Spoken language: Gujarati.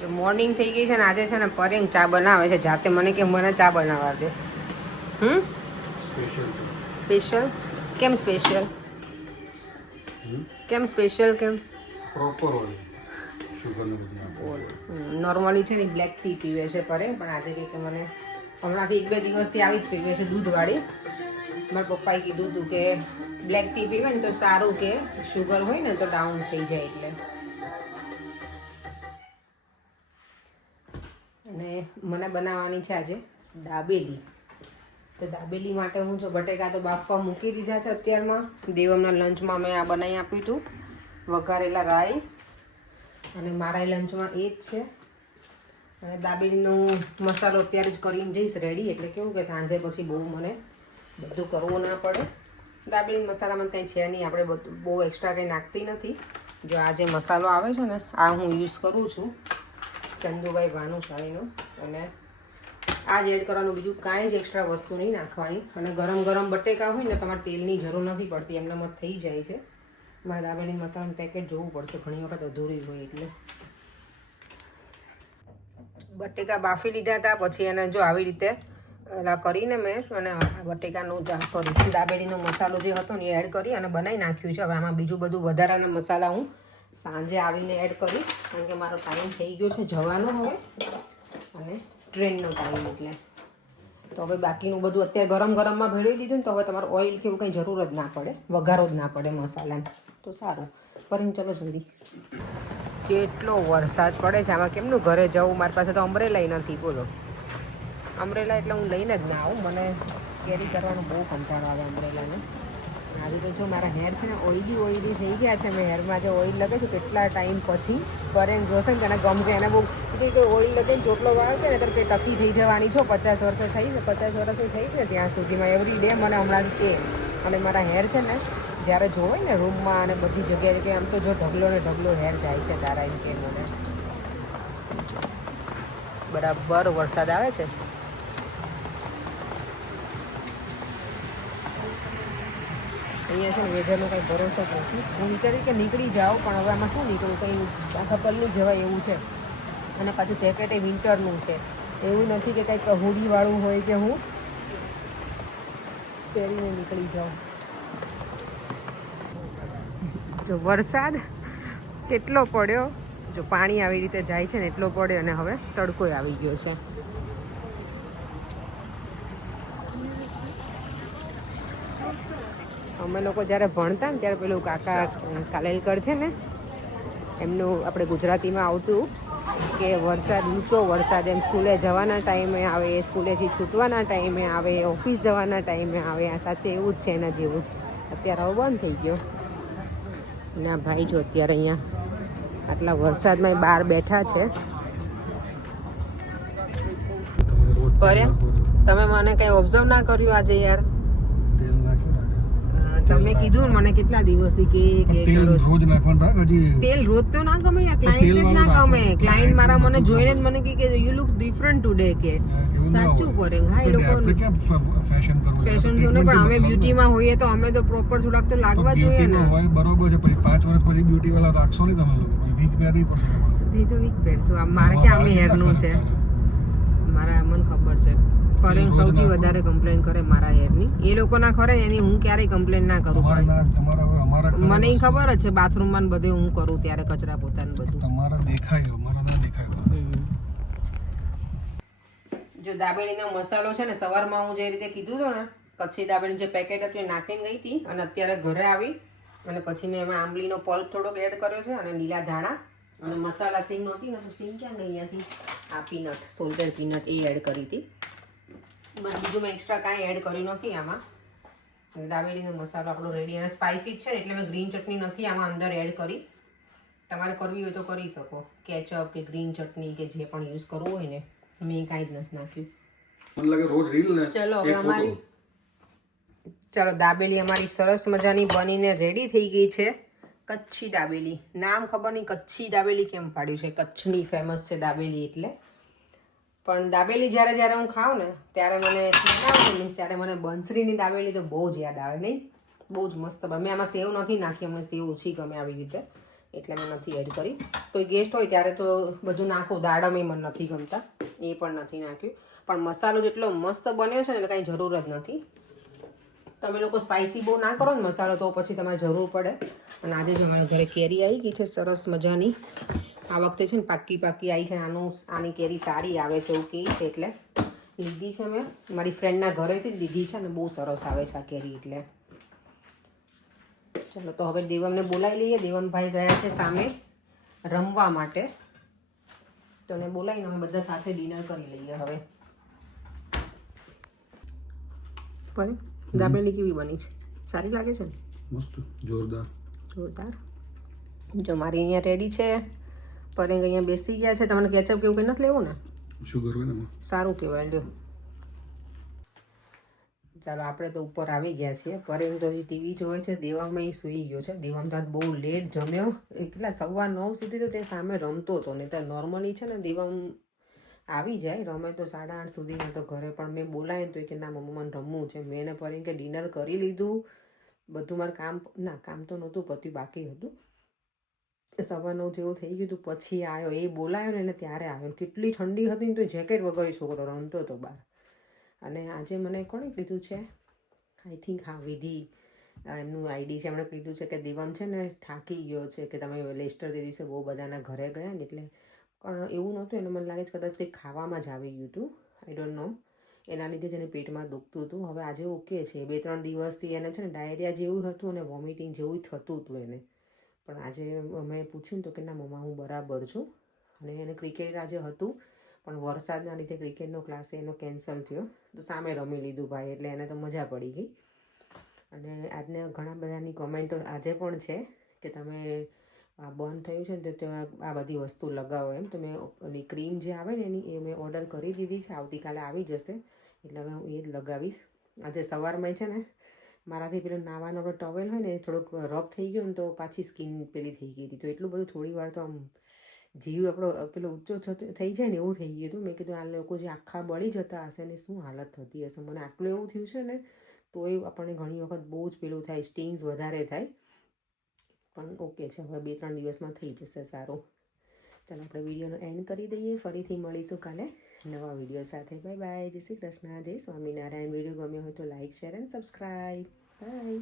જો મોર્નિંગ થઈ ગઈ છે ને આજે છે ને પરેંગ ચા બનાવે છે જાતે. મને કે મને ચા બનાવવા દે. સ્પેશિયલ કેમ? સ્પેશિયલ કેમ? સ્પેશિયલ કેમ? પ્રોપર હોય શુગર નોર્મલી છે ને બ્લેક ટી પીવે છે પરેંગ, પણ આજે કંઈક મને હમણાંથી 1-2 દિવસથી આવી જ પીવે છે દૂધવાળી. મારા પપ્પાએ કીધું હતું કે બ્લેક ટી પીવે ને તો સારું, કે શુગર હોય ને તો ડાઉન થઈ જાય એટલે. અને મને બનાવવાની છે આજે દાબેલી. તો દાબેલી માટે હું જો બટેકા તો બાફવા મૂકી દીધા છે અત્યારમાં. દેવમના લંચમાં મેં આ બનાવી આપ્યું હતું વઘારેલા રાઈસ, અને મારા લંચમાં એ જ છે. અને દાબેલીનો મસાલો અત્યારે જ કરીને જઈશ રેડી, એટલે કેવું કે સાંજે પછી બહુ મને બધું કરવું ના પડે. દાબેલી મસાલામાં કંઈ છે નહીં, આપણે બધું બહુ એક્સ્ટ્રા કંઈ નાખતી નથી. જો આ જે મસાલો આવે છે ને આ હું યુઝ કરું છું ચંદુભાઈ ભાનુશાળીનો, અને આ જ એડ કરવાનું, બીજું કાંઈ જ એક્સ્ટ્રા વસ્તુ નહીં નાખવાની. અને ગરમ ગરમ બટેકા હોય ને તમારે તેલની જરૂર નથી પડતી, એમનામાં થઈ જાય છે. મારે દાબેલી મસાલાનું પેકેટ જોવું પડશે, ઘણી વખત અધૂરી હોય એટલે. બટેકા બાફી લીધા હતા, પછી એને જો આવી રીતે એલા કરીને મેં અને બટેકાનો સોરી દાબેલીનો મસાલો જે હતો ને એ એડ કરી અને બનાવી નાખ્યું છે. હવે આમાં બીજું બધું વધારાના મસાલા હું સાંજે આવીને એડ કરીશ, કારણ કે મારો ટાઈમ થઈ ગયો છે જવાનો હવે, અને ટ્રેનનો ટાઈમ એટલે. તો હવે બાકીનું બધું અત્યારે ગરમ ગરમમાં ભેળવી દીધું ને, તો હવે તમારે ઓઇલ કે એવું કંઈ જરૂર જ ના પડે, વઘારો જ ના પડે મસાલાને, તો સારું. પરેંગ ચલો જલ્દી. કેટલો વરસાદ પડે છે, આમાં કેમનું ઘરે જવું? મારી પાસે તો અમ્બ્રેલા નથી, બોલો. અમ્બ્રેલા એટલે હું લઈને જ ના આવું, મને કેરી કરવાનું બહુ કંટાળો આવે અમ્બ્રેલાને. આજે તો જો મારા હેર છે ને ઓઇલી થઈ ગયા છે. મેં હેરમાં જે ઓઇલ લગે છું કેટલા ટાઈમ પછી. પરેંગ જોશે ને તેને ગમશે, એને બહુ કે ઓઇલ લગીને ચોટલો વાળશે ને તો કે ટકી થઈ જવાની છો, 50 વર્ષ થઈ ને 50 વર્ષની થઈ ને ત્યાં સુધીમાં એવરી ડે મને હમણાં કે. અને મારા હેર છે ને જ્યારે જોવે ને રૂમમાં અને બધી જગ્યાએ કે આમ તો જો ઢગલો ને ઢગલો હેર જાય છે તારા, એમ કે મને. બરાબર વરસાદ આવે છે. અહીંયા છે ને વેધરનો કંઈ ભરોસો જ નથી. હું વિચારી કે નીકળી જાઉં, પણ હવે આમાં શું નીકળું, કંઈ આખા પલ્લી જવાય એવું છે. અને પાછું જેકેટ એ વિન્ટરનું છે, એવું નથી કે કંઈક હુડીવાળું હોય કે હું પહેરીને નીકળી જાઉં. જો વરસાદ કેટલો પડ્યો, જો પાણી આવી રીતે જાય છે ને એટલો પડ્યો, અને હવે તડકો આવી ગયો છે. અમે લોકો જ્યારે ભણતા ને ત્યારે પેલું કાકા કાલેલકર છે ને એમનું આપણે ગુજરાતીમાં આવતું કે વરસાદ ઊંચો વરસાદ, એમ સ્કૂલે જવાના ટાઈમે આવે, સ્કૂલેથી છૂટવાના ટાઈમે આવે, ઓફિસ જવાના ટાઈમે આવે. આ સાચે એવું જ છે, એના જેવું જ. અત્યારે હવે બંધ થઈ ગયો. અને આ ભાઈ જો અત્યારે અહીંયા આટલા વરસાદમાં બહાર બેઠા છે. પરેંગ તમે મને કંઈ ઓબ્ઝર્વ ના કર્યું આજે યાર? તમે કીધું મને કેટલા દિવસથી કે રોજ નાખવાનું. તેલ રોજ તો ના ગમે યાર, ક્લાયન્ટ જ ના ગમે. ક્લાયન્ટ મારા મને જોઈને જ મને કે યુ લુક્સ ડિફરન્ટ ટુડે, કે સાચું પરેંગ. હા, એ લોકો ફેશન જો ને, પણ અમે બ્યુટીમાં હોઈએ તો અમે તો પ્રોપર થોડાક તો લાગવા જોઈએ ને. બરોબર છે, પછી 5 વર્ષ પછી બ્યુટી વાળા રાખશો નહીં તમે લોકો, વીક પહેરવી પડશે. એ તો વીક પહેરશું. મારે કે આમે હેરનું છે, મારા મને ખબર છે. પરેંગ સૌથી વધારે કમ્પ્લેન કરે મારા હેરની. એ લોકો ના ખરે એની હું ક્યારેય કમ્પ્લેન ના કરું. મને ખબર જ છે, બાથરૂમમાં બધે હું કરું ત્યારે કચરા પોતાને બધું. તમારા દેખાય, અમારા ના દેખાય. જો દાબેલીનો મસાલો છે ને, સવારમાં હું જે રીતે કીધું હતું ને કચ્છી દાબેલી જે પેકેટ હતું એ નાખીને ગઈ હતી, અને અત્યારે ઘરે આવી અને પછી મેં એમાં આંબલીનો પલ્પ થોડોક એડ કર્યો છે, અને લીલા ધાણા, અને મસાલા સિંગ નહોતી ને તો સિંગ ક્યાં ગઈ અહીંયાથી, આ પીનટ સોલ્ટેડ પીનટ એ એડ કરી હતી. બસ બીજું મેં એક્સ્ટ્રા કાંઈ એડ કર્યું નથી આમાં. અને દાબેલીનો મસાલો આપણો રેડી, અને સ્પાઇસી જ છે ને એટલે મેં ગ્રીન ચટણી નથી આમાં અંદર એડ કરી. તમારે કરવી હોય તો કરી શકો, કેચઅપ કે ગ્રીન ચટણી કે જે પણ યુઝ કરવું હોય ને. મેં કાંઈ જ નથી નાખ્યું. મને લાગે રોજ રીલ ને. ચલો હવે અમારી દાબેલી અમારી સરસ મજાની બનીને રેડી થઈ ગઈ છે. કચ્છી દાબેલી, નામ ખબર નહીં કચ્છી દાબેલી કેમ પાડ્યું છે. કચ્છની ફેમસ છે દાબેલી એટલે. પણ દાબેલી જ્યારે હું ખાઉં ને ત્યારે મને મીન્સ ત્યારે મને બંસરીની દાબેલી તો બહુ જ યાદ આવે નહીં? બહુ જ મસ્ત. મેં આમાં સેવ નથી નાખી, અમને સેવ ઓછી ગમે આવી રીતે, એટલે મેં નથી એડ કરી. કોઈ ગેસ્ટ હોય ત્યારે તો બધું નાખું, દાડમ એ મને નથી ગમતા, એ પણ નથી નાખ્યું. પણ મસાલો જેટલો મસ્ત બન્યો છે ને એટલે કાંઈ જરૂર જ નથી. તમે લોકો સ્પાઇસી બહુ ના કરો ને મસાલો તો પછી તમારે જરૂર પડે. અને આજે જો અમારા ઘરે કેરી આવી ગઈ છે સરસ મજાની. આ વખતે છે ને પાકી આવી છે. આની કેરી સારી આવે છે એવું કહે છે એટલે લીધી છે મેં. મારી ફ્રેન્ડના ઘરેથી જ લીધી છે ને બહુ સરસ આવે છે આ કેરી એટલે. ચલો તો હવે દેવમને બોલાવી લઈએ. દેવમભાઈ ગયા છે સામે રમવા માટે, તો એને બોલાવીને અમે બધા સાથે ડિનર કરી લઈએ હવે. પણ દાબેલી કેવી બની છે? સારી લાગે છે ને? મસ્ત, જોરદાર. જો મારી અહીંયા રેડી છે. પરેંગ અહીંયા બેસી ગયા છે. તમને કેચઅપ કેવું કંઈ નથી લેવું ને? શુગર હોય ને સારું કહેવાય. લ્યો ચાલો આપણે તો ઉપર આવી ગયા છીએ. પરેંગ તો ટીવી જોવે છે. દેવામાં સૂઈ ગયો છે. દેવામ તો બહુ લેટ જમ્યો. કેટલા 9:15 સુધી તો તે સામે રમતો હતો. નહીં તો નોર્મલી છે ને દેવામ આવી જાય રમે તો 8:30 સુધીમાં તો ઘરે. પણ મેં બોલાય તો કે ના મમ્મા મને રમવું છે. મેં એને પરેંગ કે ડિનર કરી લીધું બધું. મારું કામ તો નહોતું પત્યું, બાકી હતું. 9:15 જેવું થઈ ગયું હતું પછી આવ્યો. એ બોલાયો ને એને ત્યારે આવ્યો. કેટલી ઠંડી હતી ને તો જેકેટ વગર છોકરો રમતો હતો બહાર. અને આજે મને કોણે કીધું છે, આઈ થિંક હા વિધિ એમનું આઈડી છે, એમણે કીધું છે કે દેવામ છે ને થાકી ગયો છે કે તમે લેસ્ટર તે દિવસે બહુ બધાના ઘરે ગયા ને એટલે. પણ એવું નહોતું, એને મને લાગે છે કદાચ કંઈક ખાવામાં જ આવી ગયું હતું, આઈ ડોન્ટ નો. એના લીધે જ એને પેટમાં દુખતું હતું. હવે આજે ઓકે છે. 2-3 દિવસથી એને છે ને ડાયરિયા જેવું હતું અને વોમિટિંગ જેવું થતું હતું એને. પણ આજે મેં પૂછ્યું તો કે ના મમ્મા હું બરાબર છું. અને એને ક્રિકેટ આજે હતું પણ વરસાદના લીધે ક્રિકેટનો ક્લાસ એનો કેન્સલ થયો. તો સામે રમી લીધું ભાઈ એટલે એને તો મજા પડી ગઈ. અને આજના ઘણા બધાની કોમેન્ટો આજે પણ છે કે તમે આ બંધ થયું છે ને તો આ બધી વસ્તુ લગાવો એમ. તો મેં ઓલી ક્રીમ જે આવે ને એની એ મેં ઓર્ડર કરી દીધી છે. આવતીકાલે આવી જશે એટલે હવે હું એ જ લગાવીશ. આજે સવારમાં છે ને મારાથી પેલો નાવાનો ટવેલ હોય ને એ થોડોક રફ થઈ ગયો ને તો પાછી સ્કિન પેલી થઈ ગઈ હતી. તો એટલું બધું થોડી વાર તો આમ જીવ આપણો પેલો ઊંચો થઈ જાય ને એવું થઈ ગયું હતું. મેં કીધું આ લોકો જે આખા બળી જતા હશે ને શું હાલત થતી હશે. મને આટલું એવું થયું છે ને તો એ આપણને ઘણી વખત બહુ જ પેલું થાય, સ્ટિંગ્સ વધારે થાય. પણ ઓકે છે, હવે 2-3 દિવસમાં થઈ જશે સારું. ચાલો આપણે વિડીયોનો એન્ડ કરી દઈએ. ફરીથી મળીશું કાલે નવા વિડીયો સાથે. Bye bye. જય શ્રી કૃષ્ણ, જય સ્વામિનારાયણ. વિડીયો ગમ્યો હોય તો like, share and subscribe. By.